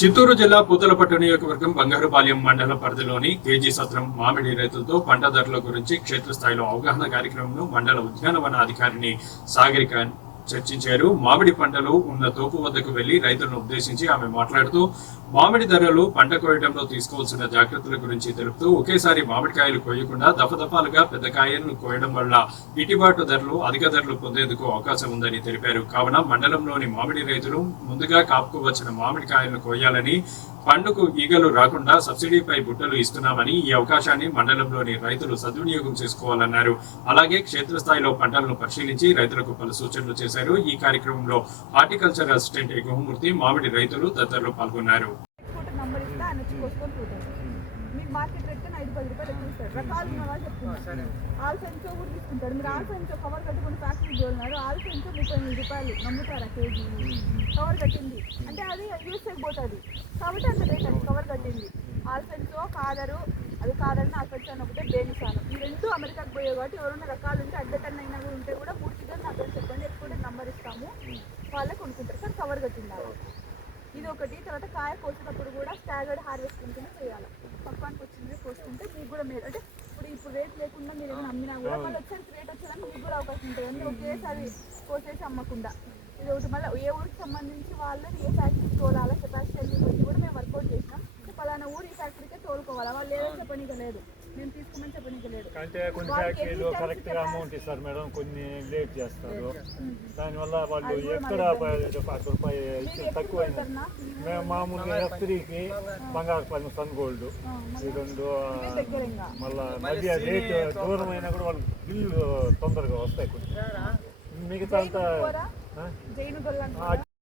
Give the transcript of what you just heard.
చిత్తూరు జిల్లా పూతలపట్టు నియోజకవర్గం బంగారుపాలెం మండల పరిధిలోని కేజీ సత్రం మామిడి రైతులతో పంట ధరల గురించి క్షేత్రస్థాయిలో అవగాహన కార్యక్రమంను మండల ఉద్యానవన అధికారిని సాగరిక చర్చించారు. మామిడి పంటలు ఉన్న తోపు వద్దకు వెళ్లి రైతులను ఉద్దేశించి ఆమె మాట్లాడుతూ మామిడి ధరలు పంట కోయడంలో తీసుకోవాల్సిన జాగ్రత్తల గురించి తెలుపుతూ ఒకేసారి మామిడికాయలు కోయకుండా దఫదఫాలుగా పెద్ద కాయలను కోయడం వల్ల గిట్టుబాటు ధరలు అధిక ధరలు పొందేందుకు అవకాశం ఉందని తెలిపారు. కావున మండలంలోని మామిడి రైతులు ముందుగా కాపుకు వచ్చిన మామిడికాయలను కోయాలని, పండుకు ఈగలు రాకుండా సబ్సిడీపై బుట్టలు ఇస్తున్నామని ఈ అవకాశాన్ని మండలంలోని రైతులు సద్వినియోగం చేసుకోవాలన్నారు. అలాగే క్షేత్రస్థాయిలో పంటలను పరిశీలించి రైతులకు పలు సూచనలు చేశారు. ఈ కార్యక్రమంలో హార్టికల్చర్ అసిస్టెంట్ గుహమూర్తి, మామిడి రైతులు తదితరులు పాల్గొన్నారు. మార్కెట్ రేట్ 5-10 రూపాయలు ఎక్కువ ఇస్తారు. రకాలు ఉన్న వాళ్ళు చెప్తున్నారు. ఆల్ఫెన్సో కూడా తీసుకుంటారు. మీరు ఆల్ఫెన్సో కవర్ కట్టుకుని ఫ్యాక్టరీ చూడన్నారు. ఆల్ఫెన్సో 38 రూపాయలు నమ్ముతారా కేజీ? కవర్ కట్టింది అంటే అది యూస్ అయిపోతుంది కాబట్టి అంత రేట్ అది కవర్ కట్టింది. ఆల్ఫెన్సో కాదరు, అది కాదని ఆల్ఫెన్సో అని ఒకటే బేనిసాను. ఈ రెండు అమెరికాకు పోయాయి కాబట్టి ఎవరైనా రకాలు ఉంటే అడ్డటన్ అయినా కూడా ఉంటే కూడా పూర్తిగా నాకు చెప్పండి, ఎక్కువ నంబర్ ఇస్తాము, వాళ్ళే కొనుక్కుంటారు. సార్ కవర్ కట్టింది ఇది ఒకటి. తర్వాత కాయ కోసేటప్పుడు కూడా స్టాగర్డ్ హార్వెస్టింగ్ కింద చేయాలి. పక్వానికి వచ్చింది కోసుకుంటే మీకు కూడా మీరు అంటే ఇప్పుడు రేట్ లేకుండా మీరు ఏమైనా అమ్మినా కూడా మళ్ళీ వచ్చేసరికి రేట్ వచ్చేదానికి మీకు కూడా అవకాశం ఉంటుంది. అంటే ఒకేసారి కోసేసి అమ్మకుండా ఇది ఒకటి. మళ్ళీ ఏ ఊరికి సంబంధించి వాళ్ళని ఏ ఫ్యాక్టరీకి తోలాలా కెపాసిటీ అన్ని బట్టి కూడా మేము వర్కౌట్ చేసినాం. పలానా ఊరు ఈ ఫ్యాక్టరీకే తోలుకోవాలా, వాళ్ళు లేదని చెప్పనీక లేదు, మేము తీసుకోమని చెప్పనీక లేదు. అంటే కొన్ని ఫ్యాక్టరీలు కరెక్ట్ గా అమౌంట్ ఇస్తారు మేడం, కొన్ని లేట్ చేస్తారు. దానివల్ల వాళ్ళు ఎక్కడ 10 రూపాయలు తక్కువైనా మేము మామూలుగా F3కి బంగారుపాలెం సన్ గోల్డ్ ఈ రెండు మళ్ళీ మధ్య రేట్ దూరం అయినా కూడా వాళ్ళు బిల్లు తొందరగా వస్తాయి. కొంచెం మిగతా అంతా